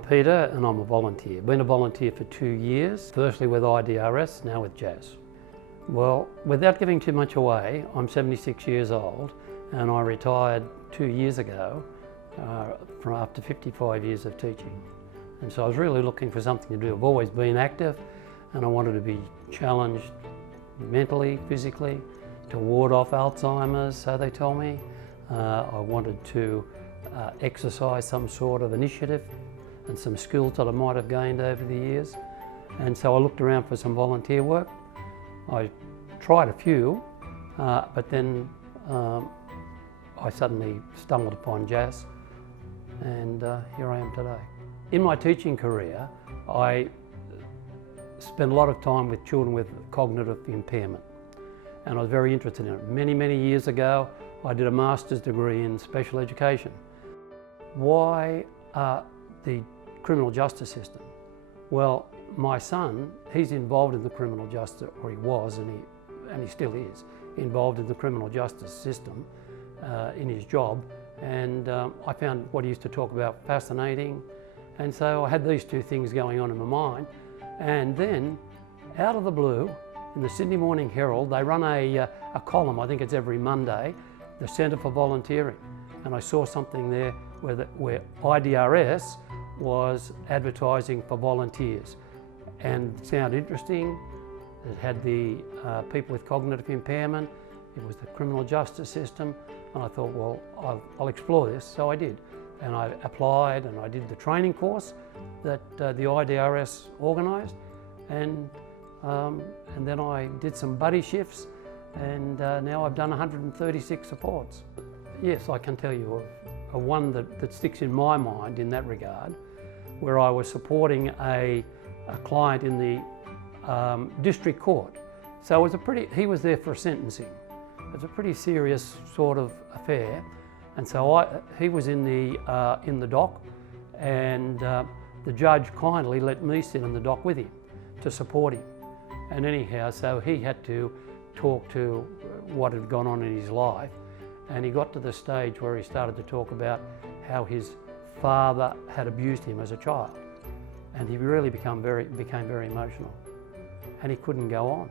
I'm Peter and I'm a volunteer. Been a volunteer for 2 years, firstly with IDRS, now with JAS. Well, without giving too much away, I'm 76 years old and I retired 2 years ago from after 55 years of teaching. And so I was really looking for something to do. I've always been active and I wanted to be challenged mentally, physically, to ward off Alzheimer's, so they tell me. I wanted to exercise some sort of initiative and some skills that I might have gained over the years. And so I looked around for some volunteer work. I tried a few, but then I suddenly stumbled upon JAS, and here I am today. In my teaching career, I spent a lot of time with children with cognitive impairment, and I was very interested in it. Many, many years ago, I did a master's degree in special education. Why the criminal justice system? Well, my son, he's involved in the criminal justice, or he was, and he still is, involved in the criminal justice system in his job. And I found what he used to talk about fascinating. And so I had these two things going on in my mind. And then, out of the blue, in the Sydney Morning Herald, they run a column, I think it's every Monday, the Centre for Volunteering. And I saw something there where IDRS was advertising for volunteers. And it sounded interesting. It had the people with cognitive impairment, it was the criminal justice system, and I thought, well, I'll explore this, so I did. And I applied and I did the training course that the IDRS organised, and then I did some buddy shifts, and now I've done 136 supports. Yes, I can tell you of one that sticks in my mind in that regard, where I was supporting a client in the district court. So it was he was there for sentencing. It was a pretty serious sort of affair, and so he was in the dock, and the judge kindly let me sit in the dock with him to support him. And anyhow, so he had to talk to what had gone on in his life, and he got to the stage where he started to talk about how his father had abused him as a child, and he really became very emotional, and he couldn't go on.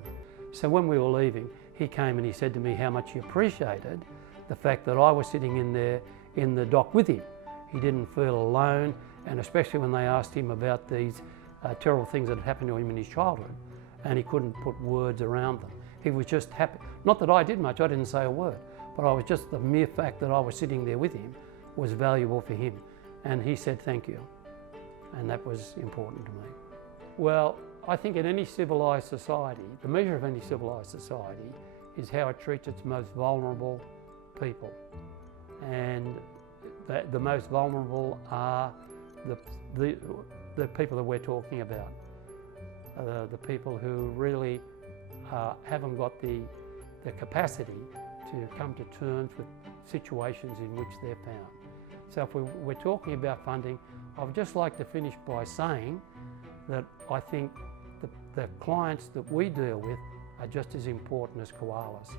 So when we were leaving, he came and he said to me how much he appreciated the fact that I was sitting in the dock with him. He didn't feel alone, and especially when they asked him about these terrible things that had happened to him in his childhood, and he couldn't put words around them. He was just happy. Not that I did much, I didn't say a word, but I was just, the mere fact that I was sitting there with him was valuable for him. And he said thank you, and that was important to me. Well, I think in any civilised society, the measure of any civilised society is how it treats its most vulnerable people. And the most vulnerable are the people that we're talking about, the people who really haven't got the capacity to come to terms with situations in which they're found. So if we're talking about funding, I would just like to finish by saying that I think the clients that we deal with are just as important as koalas.